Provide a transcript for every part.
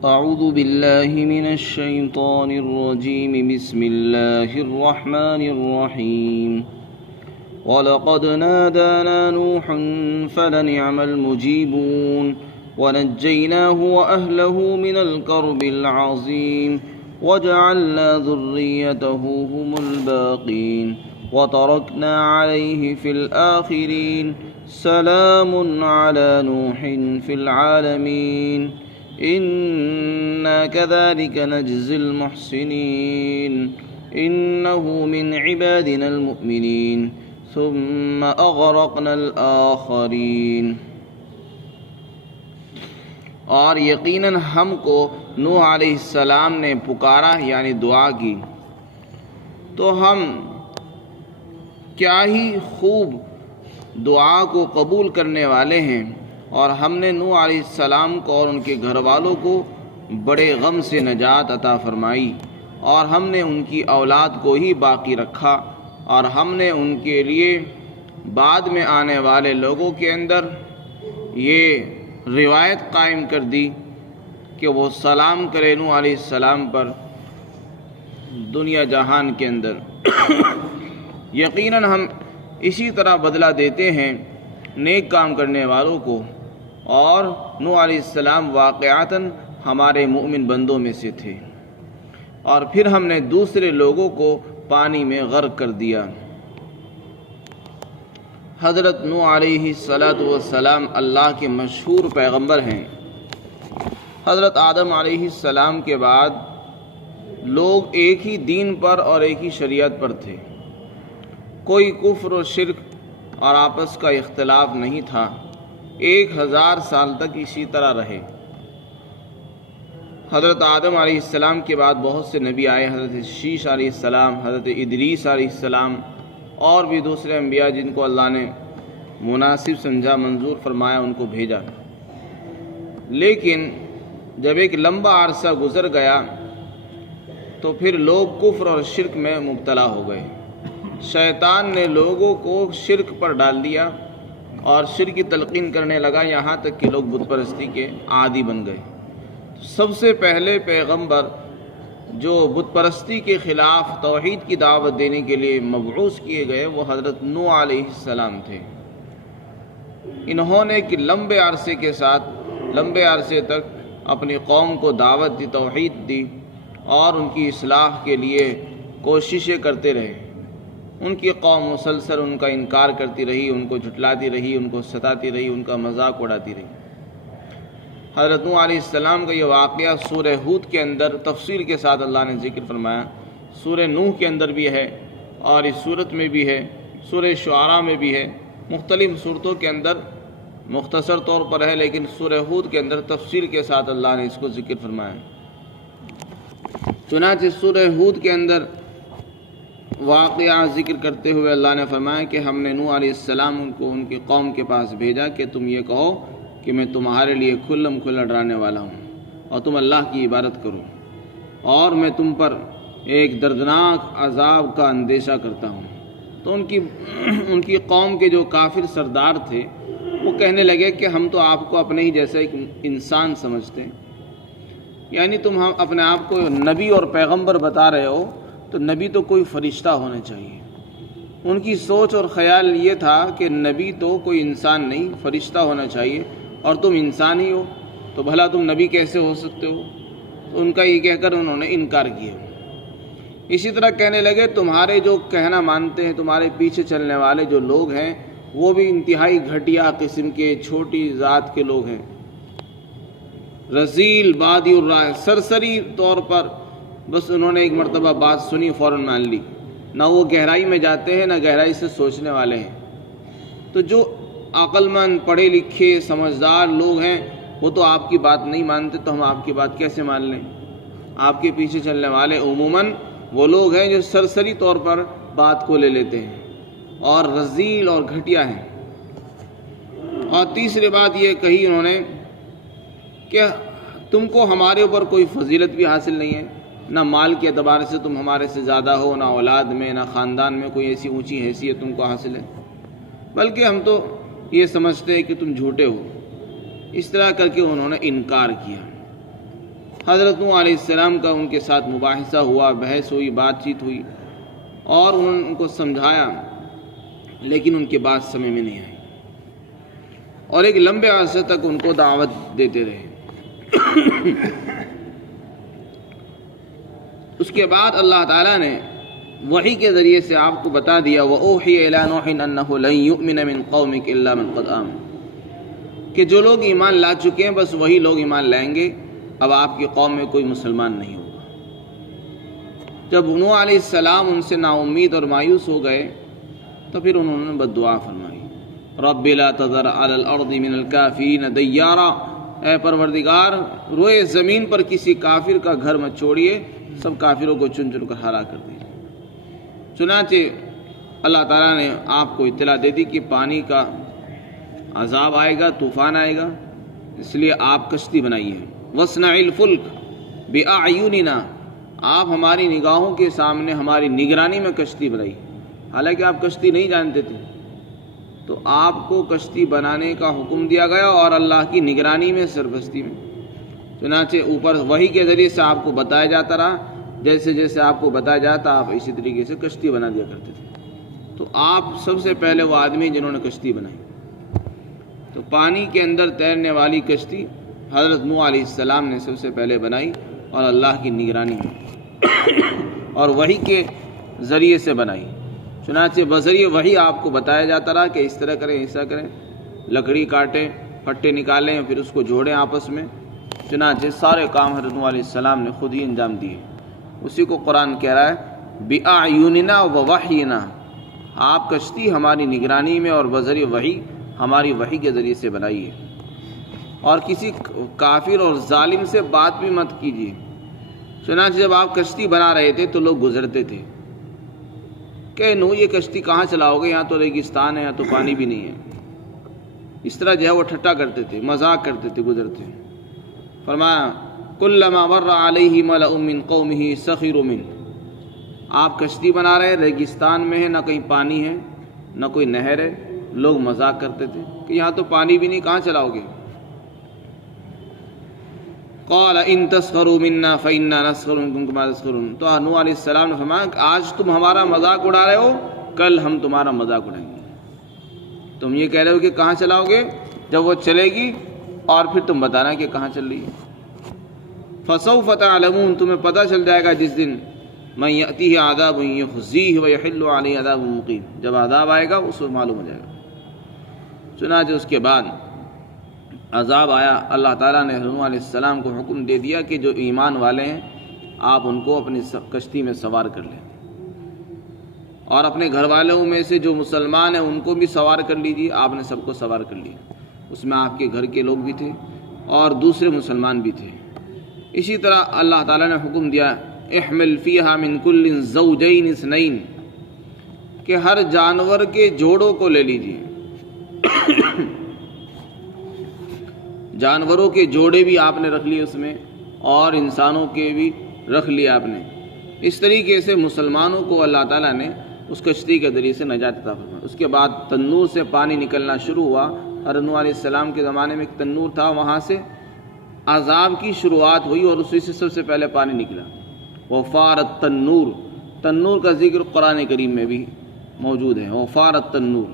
أعوذ بالله من الشيطان الرجيم. بسم الله الرحمن الرحيم. وَلَقَدْ نَادَانَا نُوحٌ فَلَنِعْمَ الْمُجِيبُونَ وَنَجَّيْنَاهُ وَأَهْلَهُ مِنَ الْكَرْبِ الْعَظِيمِ وَجَعَلْنَا ذُرِّيَّتَهُ هُمُ الْبَاقِينَ وَتَرَكْنَا عَلَيْهِ فِي الْآخِرِينَ. سَلَامٌ عَلَى نُوحٍ فِي الْعَالَمِينَ إِنَّا كَذَلِكَ نَجْزِي الْمُحْسِنِينَ إِنَّهُ مِنْ عِبَادِنَا الْمُؤْمِنِينَ ثُمَّ أَغْرَقْنَا الْآخَرِينَ. اور یقیناً ہم کو نوح علیہ السلام نے پکارا یعنی دعا کی تو ہم کیا ہی خوب دعا کو قبول کرنے والے ہیں، اور ہم نے نوح علیہ السلام کو اور ان کے گھر والوں کو بڑے غم سے نجات عطا فرمائی، اور ہم نے ان کی اولاد کو ہی باقی رکھا، اور ہم نے ان کے لیے بعد میں آنے والے لوگوں کے اندر یہ روایت قائم کر دی کہ وہ سلام کرے نوح علیہ السلام پر دنیا جہان کے اندر. یقیناً ہم اسی طرح بدلہ دیتے ہیں نیک کام کرنے والوں کو، اور نوح علیہ السلام واقعتاً ہمارے مومن بندوں میں سے تھے، اور پھر ہم نے دوسرے لوگوں کو پانی میں غرق کر دیا. حضرت نوح علیہ السلام اللہ کے مشہور پیغمبر ہیں. حضرت آدم علیہ السلام کے بعد لوگ ایک ہی دین پر اور ایک ہی شریعت پر تھے، کوئی کفر و شرک اور آپس کا اختلاف نہیں تھا. 1000 سال تک اسی طرح رہے. حضرت آدم علیہ السلام کے بعد بہت سے نبی آئے، حضرت شیش علیہ السلام، حضرت ادریس علیہ السلام، اور بھی دوسرے انبیاء جن کو اللہ نے مناسب سمجھا، منظور فرمایا، ان کو بھیجا. لیکن جب ایک لمبا عرصہ گزر گیا تو پھر لوگ کفر اور شرک میں مبتلا ہو گئے. شیطان نے لوگوں کو شرک پر ڈال دیا اور شرک کی تلقین کرنے لگا، یہاں تک کہ لوگ بت پرستی کے عادی بن گئے. سب سے پہلے پیغمبر جو بت پرستی کے خلاف توحید کی دعوت دینے کے لیے مبعوث کیے گئے وہ حضرت نوح علیہ السلام تھے. انہوں نے ایک لمبے عرصے تک اپنی قوم کو دعوت دی، توحید دی، اور ان کی اصلاح کے لیے کوششیں کرتے رہے. ان کی قوم مسلسل ان کا انکار کرتی رہی، ان کو جھٹلاتی رہی، ان کو ستاتی رہی، ان کا مذاق اڑاتی رہی. حضرت نوح علیہ السلام کا یہ واقعہ سورہ ہود کے اندر تفصیل کے ساتھ اللہ نے ذکر فرمایا. سورہ نوح کے اندر بھی ہے، اور اس صورت میں بھی ہے، سورہ شعراء میں بھی ہے. مختلف صورتوں کے اندر مختصر طور پر ہے، لیکن سورہ ہود کے اندر تفصیل کے ساتھ اللہ نے اس کو ذکر فرمایا. چنانچہ سورہ ہود کے اندر واقعہ ذکر کرتے ہوئے اللہ نے فرمایا کہ ہم نے نوح علیہ السلام کو ان کی قوم کے پاس بھیجا کہ تم یہ کہو کہ میں تمہارے لیے کھلم کھلا ڈرانے والا ہوں، اور تم اللہ کی عبادت کرو، اور میں تم پر ایک دردناک عذاب کا اندیشہ کرتا ہوں. تو ان کی قوم کے جو کافر سردار تھے وہ کہنے لگے کہ ہم تو آپ کو اپنے ہی جیسا ایک انسان سمجھتے ہیں، یعنی تم اپنے آپ کو نبی اور پیغمبر بتا رہے ہو تو نبی تو کوئی فرشتہ ہونا چاہیے. ان کی سوچ اور خیال یہ تھا کہ نبی تو کوئی انسان نہیں، فرشتہ ہونا چاہیے، اور تم انسان ہی ہو تو بھلا تم نبی کیسے ہو سکتے ہو؟ تو ان کا یہ کہہ کر انہوں نے انکار کیا. اسی طرح کہنے لگے تمہارے جو کہنا مانتے ہیں، تمہارے پیچھے چلنے والے جو لوگ ہیں وہ بھی انتہائی گھٹیا قسم کے چھوٹی ذات کے لوگ ہیں، رذیل بادی الرائے، سرسری طور پر بس انہوں نے ایک مرتبہ بات سنی فوراً مان لی، نہ وہ گہرائی میں جاتے ہیں نہ گہرائی سے سوچنے والے ہیں. تو جو عقل مند پڑھے لکھے سمجھدار لوگ ہیں وہ تو آپ کی بات نہیں مانتے، تو ہم آپ کی بات کیسے مان لیں؟ آپ کے پیچھے چلنے والے عموماً وہ لوگ ہیں جو سرسری طور پر بات کو لے لیتے ہیں اور رذیل اور گھٹیا ہیں. اور تیسری بات یہ کہی انہوں نے کہ تم کو ہمارے اوپر کوئی فضیلت بھی حاصل نہیں ہے، نہ مال کے اعتبار سے تم ہمارے سے زیادہ ہو، نہ اولاد میں، نہ خاندان میں کوئی ایسی اونچی حیثیت تم کو حاصل ہے، بلکہ ہم تو یہ سمجھتے ہیں کہ تم جھوٹے ہو. اس طرح کر کے انہوں نے انکار کیا. حضرت نوح علیہ السلام کا ان کے ساتھ مباحثہ ہوا، بحث ہوئی، بات چیت ہوئی، اور انہوں نے ان کو سمجھایا، لیکن ان کی بات سمجھ میں نہیں آئی، اور ایک لمبے عرصے تک ان کو دعوت دیتے رہے۔ اس کے بعد اللہ تعالیٰ نے وحی کے ذریعے سے آپ کو بتا دیا وَأُوحِيَ إِلَىٰ نُوحٍ أَنَّهُ لَن يُؤْمِنَ مِن قَوْمِكَ إِلَّا مَن قَدْ آمَنَ، کہ جو لوگ ایمان لا چکے ہیں بس وہی لوگ ایمان لائیں گے، اب آپ کی قوم میں کوئی مسلمان نہیں ہوگا۔ جب نوح علیہ السلام ان سے نا امید اور مایوس ہو گئے تو پھر انہوں نے بد دعا فرمائی، رب لا تذر علی الارض من الکافرین دیارا، اے پروردگار روئے زمین پر کسی کافر کا گھر مت چھوڑیے، سب کافروں کو چن چن کر ہلاک کر دیجیے۔ چنانچہ اللہ تعالیٰ نے آپ کو اطلاع دے دی کہ پانی کا عذاب آئے گا، طوفان آئے گا، اس لیے آپ کشتی بنائیے۔ وَاصْنَعِ الْفُلْكَ بِأَعْيُنِنَا، آپ ہماری نگاہوں کے سامنے ہماری نگرانی میں کشتی بنائیے۔ حالانکہ آپ کشتی نہیں جانتے تھے، تو آپ کو کشتی بنانے کا حکم دیا گیا، اور اللہ کی نگرانی میں، سرپرستی میں۔ چنانچہ اوپر وحی کے ذریعے سے آپ کو بتایا جاتا رہا، جیسے جیسے آپ کو بتایا جاتا آپ اسی طریقے سے کشتی بنا دیا کرتے تھے۔ تو آپ سب سے پہلے وہ آدمی جنہوں نے کشتی بنائی، تو پانی کے اندر تیرنے والی کشتی حضرت نوح علیہ السلام نے سب سے پہلے بنائی، اور اللہ کی نگرانی میں اور وحی کے ذریعے سے بنائی۔ چنانچہ بذریعہ وحی آپ کو بتایا جاتا رہا کہ اس طرح کریں، ایسا کریں، لکڑی کاٹیں، پٹے نکالیں، پھر اس کو جوڑیں آپس میں۔ چنانچہ سارے کام حضرت نوح علیہ السلام نے خود ہی انجام دیے۔ اسی کو قرآن کہہ رہا ہے بِأَعْيُنِنَا وَوَحْيِنَا، آپ کشتی ہماری نگرانی میں اور بذریعہ وحی، ہماری وحی کے ذریعے سے بنائیے، اور کسی کافر اور ظالم سے بات بھی مت کیجیے۔ چنانچہ جب آپ کشتی بنا رہے تھے تو لوگ گزرتے تھے کہ نوح یہ کشتی کہاں چلاؤ گے، یہاں تو ریگستان ہے، یہاں تو پانی بھی نہیں ہے۔ اس طرح جو ہے وہ ٹھٹا کرتے تھے، مذاق کرتے تھے گزرتے۔ فرمایا کلما مر علیہ ملأ من قومہ سخروا منہ، آپ کشتی بنا رہے، ریگستان میں ہے، نہ کہیں پانی ہے نہ کوئی نہر ہے، لوگ مذاق کرتے تھے کہ یہاں تو پانی بھی نہیں، کہاں چلاؤ گے۔ قال ان تسخروا منا فإنا نسخر منکم کما تسخرون، تو نوح علیہ السلام نے فرمایا کہ آج تم ہمارا مذاق اڑا رہے ہو، کل ہم تمہارا مذاق اڑائیں گے۔ تم یہ کہہ رہے ہو کہ کہاں چلاؤ گے، جب وہ چلے گی اور پھر تم بتانا کہ کہاں چل رہی ہے۔ فسوف تعلمون، تمہیں پتہ چل جائے گا جس دن من یأتیہ عذاب یخزیہ ویحل علیہ عذاب مقیم، جب عذاب آئے گا اس کو معلوم ہو جائے گا۔ چنانچہ اس کے بعد عذاب آیا، اللہ تعالیٰ نے نوح علیہ السلام کو حکم دے دیا کہ جو ایمان والے ہیں آپ ان کو اپنی کشتی میں سوار کر لیں، اور اپنے گھر والوں میں سے جو مسلمان ہیں ان کو بھی سوار کر لیجیے۔ آپ نے سب کو سوار کر لیا، اس میں آپ کے گھر کے لوگ بھی تھے اور دوسرے مسلمان بھی تھے۔ اسی طرح اللہ تعالیٰ نے حکم دیا احمل فیہا من کل زوجین اثنین، کہ ہر جانور کے جوڑوں کو لے لیجیے، جانوروں کے جوڑے بھی آپ نے رکھ لیے اس میں، اور انسانوں کے بھی رکھ لیے آپ نے۔ اس طریقے سے مسلمانوں کو اللہ تعالیٰ نے اس کشتی کے ذریعے سے نجات عطا فرمائی۔ اس کے بعد تنور سے پانی نکلنا شروع ہوا۔ حضرت نوح علیہ السلام کے زمانے میں ایک تنور تھا، وہاں سے عذاب کی شروعات ہوئی اور اسی سے سب سے پہلے پانی نکلا۔ وفارت تنور، تنور کا ذکر قرآن کریم میں بھی موجود ہے۔ وفارت تنور،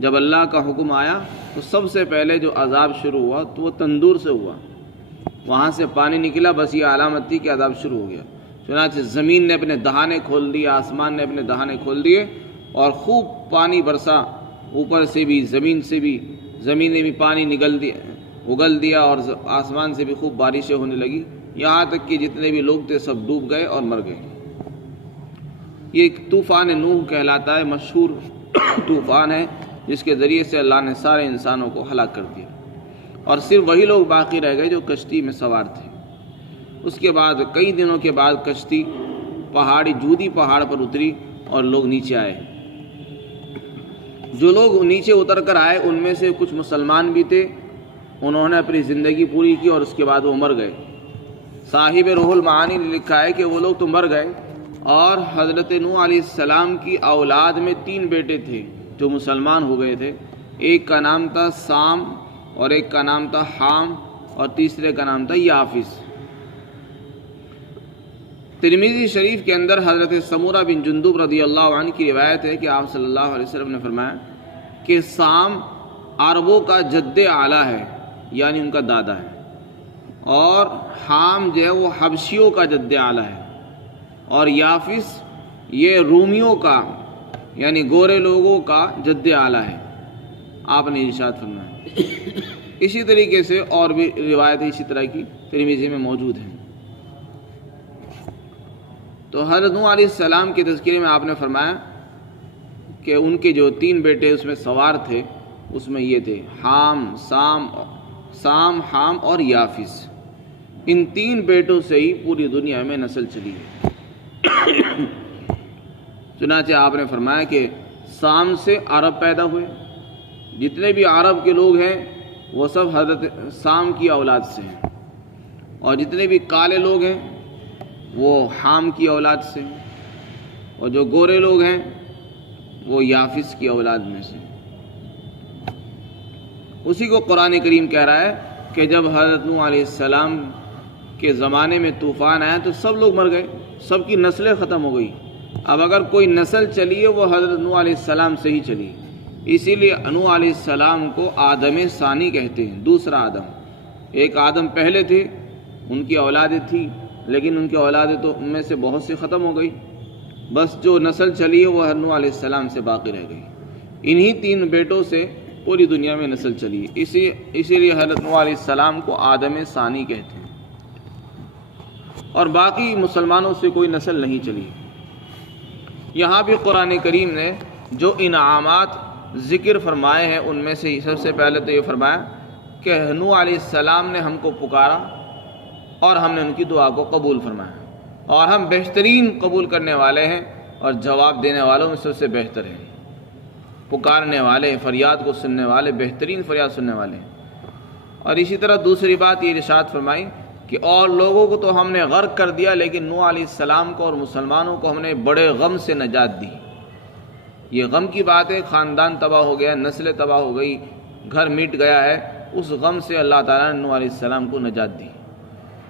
جب اللہ کا حکم آیا تو سب سے پہلے جو عذاب شروع ہوا تو وہ تندور سے ہوا، وہاں سے پانی نکلا، بس یہ علامت تھی کہ عذاب شروع ہو گیا۔ چنانچہ زمین نے اپنے دہانے کھول دیے، آسمان نے اپنے دہانے کھول دیے، اور خوب پانی برسا، اوپر سے بھی زمین سے بھی، زمین نے بھی پانی اگل دیا، اور آسمان سے بھی خوب بارشیں ہونے لگی، یہاں تک کہ جتنے بھی لوگ تھے سب ڈوب گئے اور مر گئے۔ یہ ایک طوفان نوح کہلاتا ہے، مشہور طوفان ہے جس کے ذریعے سے اللہ نے سارے انسانوں کو ہلاک کر دیا، اور صرف وہی لوگ باقی رہ گئے جو کشتی میں سوار تھے۔ اس کے بعد کئی دنوں کے بعد کشتی پہاڑی جودی پہاڑ پر اتری اور لوگ نیچے آئے۔ جو لوگ نیچے اتر کر آئے ان میں سے کچھ مسلمان بھی تھے، انہوں نے اپنی زندگی پوری کی اور اس کے بعد وہ مر گئے۔ صاحب روح المعانی نے لکھا ہے کہ وہ لوگ تو مر گئے، اور حضرت نوح علیہ السلام کی اولاد میں 3 بیٹے تھے جو مسلمان ہو گئے تھے۔ ایک کا نام تھا سام، اور ایک کا نام تھا حام، اور تیسرے کا نام تھا یافس۔ ترمذی شریف کے اندر حضرت سمورہ بن جندب رضی اللہ عنہ کی روایت ہے کہ آپ صلی اللہ علیہ وسلم نے فرمایا کہ سام عربوں کا جد اعلیٰ ہے، یعنی ان کا دادا ہے، اور حام جو ہے وہ حبشیوں کا جد اعلیٰ ہے، اور یافس یہ رومیوں کا یعنی گورے لوگوں کا جد اعلیٰ ہے، آپ نے ارشاد فرمایا۔ اسی طریقے سے اور بھی روایتیں اسی طرح کی ترمذی میں موجود ہیں۔ تو حضرت نوح علیہ السلام کے تذکرے میں آپ نے فرمایا کہ ان کے جو 3 بیٹے اس میں سوار تھے، اس میں یہ تھے سام، حام اور یافس۔ ان 3 بیٹوں سے ہی پوری دنیا میں نسل چلی ہے۔ چنانچہ آپ نے فرمایا کہ سام سے عرب پیدا ہوئے، جتنے بھی عرب کے لوگ ہیں وہ سب حضرت سام کی اولاد سے ہیں، اور جتنے بھی کالے لوگ ہیں وہ حام کی اولاد سے ہیں، اور جو گورے لوگ ہیں وہ یافس کی اولاد میں سے۔ اسی کو قرآن کریم کہہ رہا ہے کہ جب حضرت نوح علیہ السلام کے زمانے میں طوفان آیا تو سب لوگ مر گئے، سب کی نسلیں ختم ہو گئی۔ اب اگر کوئی نسل چلی ہے وہ حضرت نوح علیہ السلام سے ہی چلی، اسی لیے نوح علیہ السلام کو آدم ثانی کہتے ہیں، دوسرا آدم۔ ایک آدم پہلے تھے، ان کی اولادیں تھیں، لیکن ان کی اولادیں تو ان میں سے بہت سی ختم ہو گئی، بس جو نسل چلی ہے وہ نوح علیہ السلام سے باقی رہ گئی۔ انہی 3 بیٹوں سے پوری دنیا میں نسل چلی، اسی لیے حضرت نوح علیہ السلام کو آدم ثانی کہتے ہیں، اور باقی مسلمانوں سے کوئی نسل نہیں چلی۔ یہاں بھی قرآن کریم نے جو انعامات ذکر فرمائے ہیں ان میں سے سب سے پہلے تو یہ فرمایا کہ نوح علیہ السلام نے ہم کو پکارا اور ہم نے ان کی دعا کو قبول فرمایا، اور ہم بہترین قبول کرنے والے ہیں اور جواب دینے والوں میں سب سے بہتر ہیں۔ پکارنے والے، فریاد کو سننے والے، بہترین فریاد سننے والے ہیں۔ اور اسی طرح دوسری بات یہ ارشاد فرمائی کہ اور لوگوں کو تو ہم نے غرق کر دیا، لیکن نوح علیہ السلام کو اور مسلمانوں کو ہم نے بڑے غم سے نجات دی۔ یہ غم کی بات ہے، خاندان تباہ ہو گیا، نسلیں تباہ ہو گئی، گھر مٹ گیا ہے، اس غم سے اللہ تعالیٰ نے نوح علیہ السلام کو نجات دی۔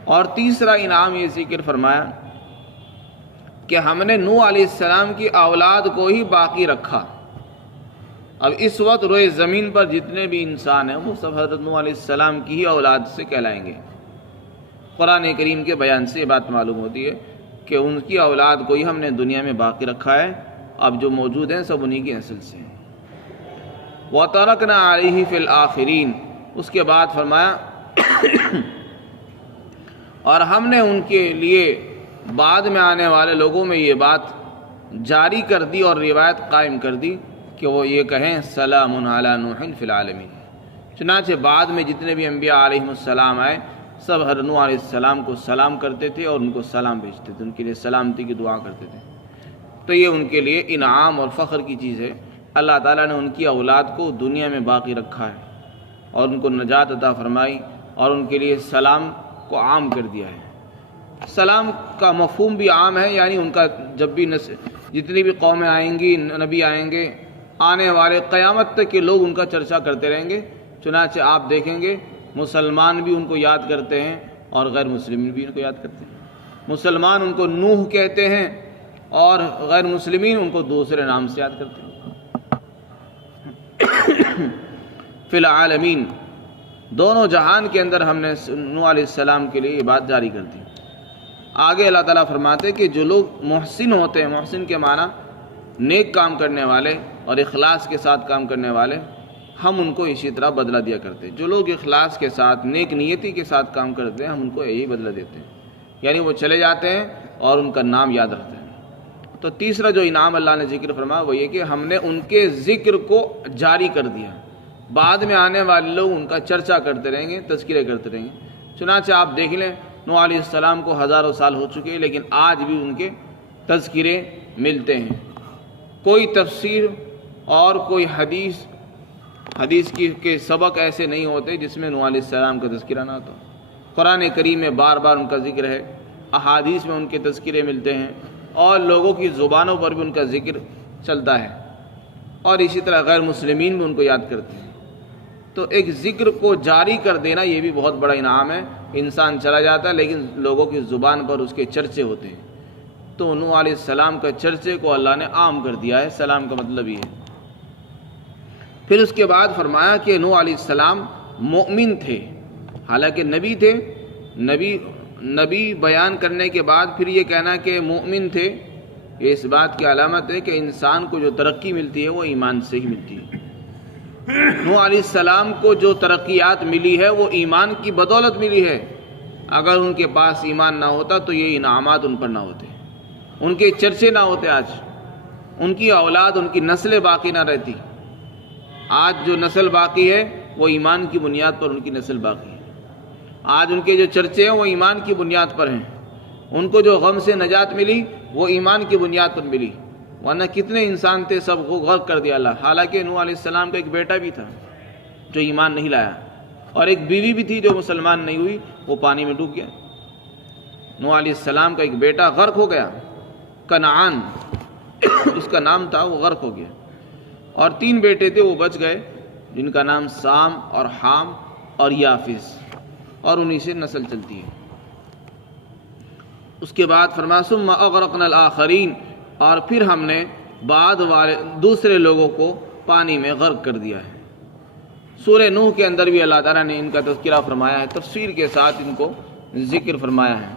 اور تیسرا انعام یہ ذکر فرمایا کہ ہم نے نوح علیہ السلام کی اولاد کو ہی باقی رکھا۔ اب اس وقت روئے زمین پر جتنے بھی انسان ہیں وہ سب حضرت نوح علیہ السلام کی ہی اولاد سے کہلائیں گے۔ قرآن کریم کے بیان سے یہ بات معلوم ہوتی ہے کہ ان کی اولاد کو ہی ہم نے دنیا میں باقی رکھا ہے، اب جو موجود ہیں سب انہی کی نسل سے ہیں۔ وَتَرَكْنَا عَلَيْهِ فِي الْآخِرِينَ، اس کے بعد فرمایا اور ہم نے ان کے لیے بعد میں آنے والے لوگوں میں یہ بات جاری کر دی اور روایت قائم کر دی کہ وہ یہ کہیں سلام علی نوح فی العالمین۔ چنانچہ بعد میں جتنے بھی انبیاء علیہم السلام آئے سب حضرت نوح علیہ السلام کو سلام کرتے تھے اور ان کو سلام بھیجتے تھے، ان کے لیے سلامتی کی دعا کرتے تھے۔ تو یہ ان کے لیے انعام اور فخر کی چیز ہے، اللہ تعالیٰ نے ان کی اولاد کو دنیا میں باقی رکھا ہے اور ان کو نجات عطا فرمائی اور ان کے لیے سلام کو عام کر دیا ہے۔ سلام کا مفہوم بھی عام ہے، یعنی ان کا جب بھی جتنی بھی قومیں آئیں گی، نبی آئیں گے، آنے والے قیامت تک کے لوگ ان کا چرچا کرتے رہیں گے۔ چنانچہ آپ دیکھیں گے مسلمان بھی ان کو یاد کرتے ہیں اور غیر مسلمین بھی ان کو یاد کرتے ہیں۔ مسلمان ان کو نوح کہتے ہیں اور غیر مسلمین ان کو دوسرے نام سے یاد کرتے ہیں۔ فی العالمین، دونوں جہان کے اندر ہم نے نوح علیہ السلام کے لیے یہ بات جاری کر دی۔ آگے اللہ تعالیٰ فرماتے کہ جو لوگ محسن ہوتے ہیں، محسن کے معنی نیک کام کرنے والے اور اخلاص کے ساتھ کام کرنے والے، ہم ان کو اسی طرح بدلہ دیا کرتے ہیں۔ جو لوگ اخلاص کے ساتھ، نیک نیتی کے ساتھ کام کرتے ہیں، ہم ان کو یہی بدلہ دیتے ہیں، یعنی وہ چلے جاتے ہیں اور ان کا نام یاد رکھتے ہیں۔ تو تیسرا جو انعام اللہ نے ذکر فرمایا وہ یہ کہ ہم نے ان کے ذکر کو جاری کر دیا، بعد میں آنے والے لوگ ان کا چرچا کرتے رہیں گے، تذکرے کرتے رہیں گے۔ چنانچہ آپ دیکھ لیں نوح علیہ السلام کو ہزاروں سال ہو چکے، لیکن آج بھی ان کے تذکرے ملتے ہیں۔ کوئی تفسیر اور کوئی حدیث کے سبق ایسے نہیں ہوتے جس میں نوح علیہ السلام کا تذکرہ نہ ہوتا۔ قرآن کریم میں بار بار ان کا ذکر ہے، احادیث میں ان کے تذکرے ملتے ہیں، اور لوگوں کی زبانوں پر بھی ان کا ذکر چلتا ہے، اور اسی طرح غیر مسلمین بھی ان کو یاد کرتے ہیں۔ تو ایک ذکر کو جاری کر دینا یہ بھی بہت بڑا انعام ہے۔ انسان چلا جاتا ہے لیکن لوگوں کی زبان پر اس کے چرچے ہوتے ہیں، تو نوح علیہ السلام کا چرچے کو اللہ نے عام کر دیا ہے، سلام کا مطلب یہ ہے۔ پھر اس کے بعد فرمایا کہ نوح علیہ السلام مومن تھے، حالانکہ نبی تھے، نبی بیان کرنے کے بعد پھر یہ کہنا کہ مومن تھے، یہ اس بات کی علامت ہے کہ انسان کو جو ترقی ملتی ہے وہ ایمان سے ہی ملتی ہے۔ نوح علیہ السلام کو جو ترقیات ملی ہے وہ ایمان کی بدولت ملی ہے۔ اگر ان کے پاس ایمان نہ ہوتا تو یہ انعامات ان پر نہ ہوتے، ان کے چرچے نہ ہوتے، آج ان کی اولاد، ان کی نسلیں باقی نہ رہتی۔ آج جو نسل باقی ہے وہ ایمان کی بنیاد پر ان کی نسل باقی ہے۔ آج ان کے جو چرچے ہیں وہ ایمان کی بنیاد پر ہیں۔ ان کو جو غم سے نجات ملی وہ ایمان کی بنیاد پر ملی، ورنہ کتنے انسان تھے سب کو غرق کر دیا اللہ۔ حالانکہ نوح علیہ السلام کا ایک بیٹا بھی تھا جو ایمان نہیں لایا، اور ایک بیوی بھی تھی جو مسلمان نہیں ہوئی، وہ پانی میں ڈوب گیا۔ نوح علیہ السلام کا ایک بیٹا غرق ہو گیا، کنعان اس کا نام تھا، وہ غرق ہو گیا، اور 3 بیٹے تھے وہ بچ گئے، جن کا نام سام اور حام اور یافس، اور انہی سے نسل چلتی ہے۔ اس کے بعد فرمایا ثم اغرقنا الآخرین، اور پھر ہم نے بعد والے دوسرے لوگوں کو پانی میں غرق کر دیا ہے۔ سورہ نوح کے اندر بھی اللہ تعالیٰ نے ان کا تذکرہ فرمایا ہے، تفصیل کے ساتھ ان کو ذکر فرمایا ہے،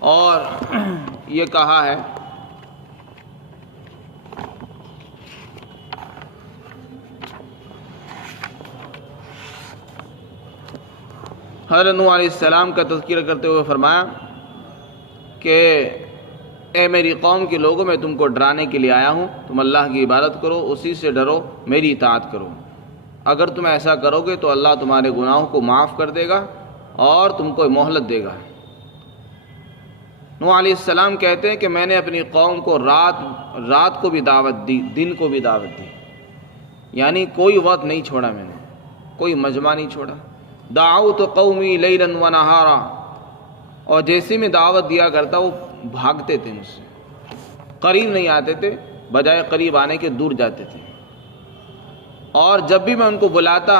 اور یہ کہا ہے حضرت نوح علیہ السلام کا تذکرہ کرتے ہوئے فرمایا کہ اے میری قوم کے لوگوں، میں تم کو ڈرانے کے لیے آیا ہوں، تم اللہ کی عبادت کرو، اسی سے ڈرو، میری اطاعت کرو۔ اگر تم ایسا کرو گے تو اللہ تمہارے گناہوں کو معاف کر دے گا اور تم کو مہلت دے گا۔ نوح علیہ السلام کہتے ہیں کہ میں نے اپنی قوم کو رات کو بھی دعوت دی، دن کو بھی دعوت دی، یعنی کوئی وقت نہیں چھوڑا، میں نے کوئی مجمع نہیں چھوڑا۔ دعوت قومی لیلا ونہارا، اور جیسے میں دعوت دیا کرتا وہ بھاگتے تھے مجھ سے، قریب نہیں آتے تھے، بجائے قریب آنے کے دور جاتے تھے۔ اور جب بھی میں ان کو بلاتا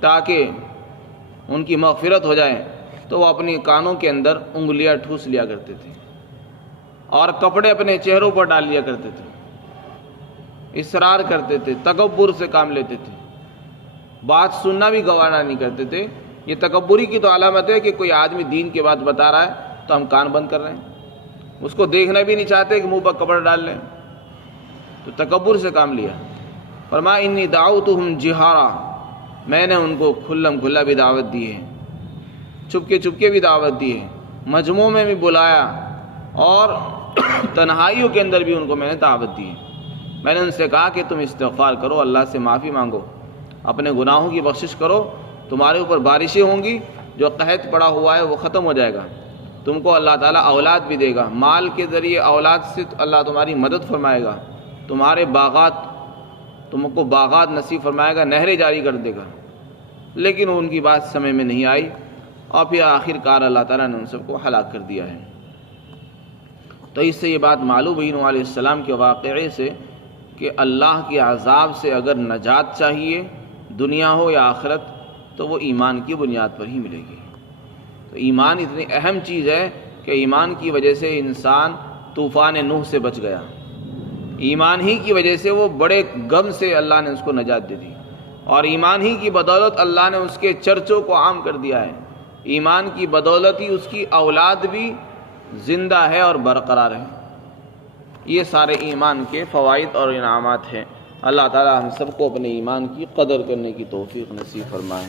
تاکہ ان کی مغفرت ہو جائے تو وہ اپنی کانوں کے اندر انگلیاں ٹھوس لیا کرتے تھے اور کپڑے اپنے چہروں پر ڈال لیا کرتے تھے، اصرار کرتے تھے، تکبر سے کام لیتے تھے، بات سننا بھی گوارا نہیں کرتے تھے۔ یہ تکبری کی تو علامت ہے کہ کوئی آدمی دین کی بات بتا رہا ہے تو ہم کان بند کر رہے ہیں، اس کو دیکھنا بھی نہیں چاہتے کہ منہ پر کپڑا ڈال لیں، تو تکبر سے کام لیا۔ فرمایا انی دعوتہم جہارا، میں نے ان کو کھلم کھلا بھی دعوت دی ہے، چپکے بھی دعوت دی ہے، مجموعوں میں بھی بلایا، اور تنہائیوں کے اندر بھی ان کو میں نے دعوت دی ہے۔ میں نے ان سے کہا کہ تم استغفار کرو، اللہ سے معافی مانگو، اپنے گناہوں کی بخشش کرو، تمہارے اوپر بارشیں ہوں گی، جو قحط پڑا ہوا ہے وہ ختم ہو جائے گا، تم کو اللہ تعالیٰ اولاد بھی دے گا، مال کے ذریعے اولاد سے اللہ تمہاری مدد فرمائے گا، تمہارے تم کو باغات نصیب فرمائے گا، نہریں جاری کر دے گا۔ لیکن ان کی بات سمجھ میں نہیں آئی، اور پھر آخر کار اللہ تعالیٰ نے ان سب کو ہلاک کر دیا ہے۔ تو اس سے یہ بات معلوم ہوئی نوح علیہ السلام کے واقعے سے کہ اللہ کے عذاب سے اگر نجات چاہیے، دنیا ہو یا آخرت، تو وہ ایمان کی بنیاد پر ہی ملے گی۔ تو ایمان اتنی اہم چیز ہے کہ ایمان کی وجہ سے انسان طوفان نوح سے بچ گیا، ایمان ہی کی وجہ سے وہ بڑے غم سے اللہ نے اس کو نجات دے دی، اور ایمان ہی کی بدولت اللہ نے اس کے چرچوں کو عام کر دیا ہے۔ ایمان کی بدولت ہی اس کی اولاد بھی زندہ ہے اور برقرار ہے۔ یہ سارے ایمان کے فوائد اور انعامات ہیں۔ اللہ تعالی ہم سب کو اپنے ایمان کی قدر کرنے کی توفیق نصیب فرمائے۔